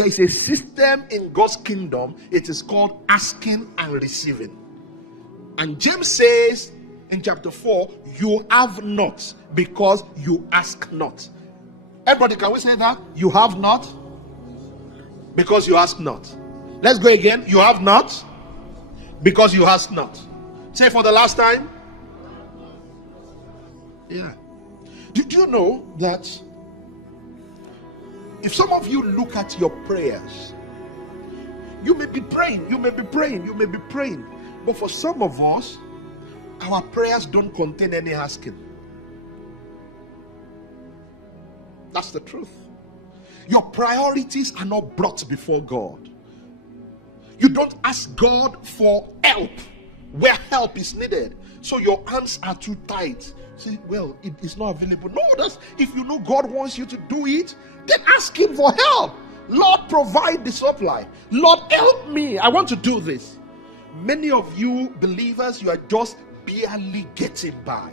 There is a system in God's kingdom. It is called asking and receiving. And James says in chapter 4, you have not because you ask not. Everybody, can we say that? You have not because you ask not. Let's go again. You have not because you ask not. Say for the last time. Yeah. Did you know that if some of you look at your prayers, you may be praying, but for some of us, our prayers don't contain any asking. That's the truth. Your priorities are not brought before God. You don't ask God for help where help is needed. So your hands are too tight. Say, well, it is not available. No, that's if you know God wants you to do it, then ask Him for help. Lord, provide the supply. Lord, help me. I want to do this. Many of you believers, you are just barely getting by.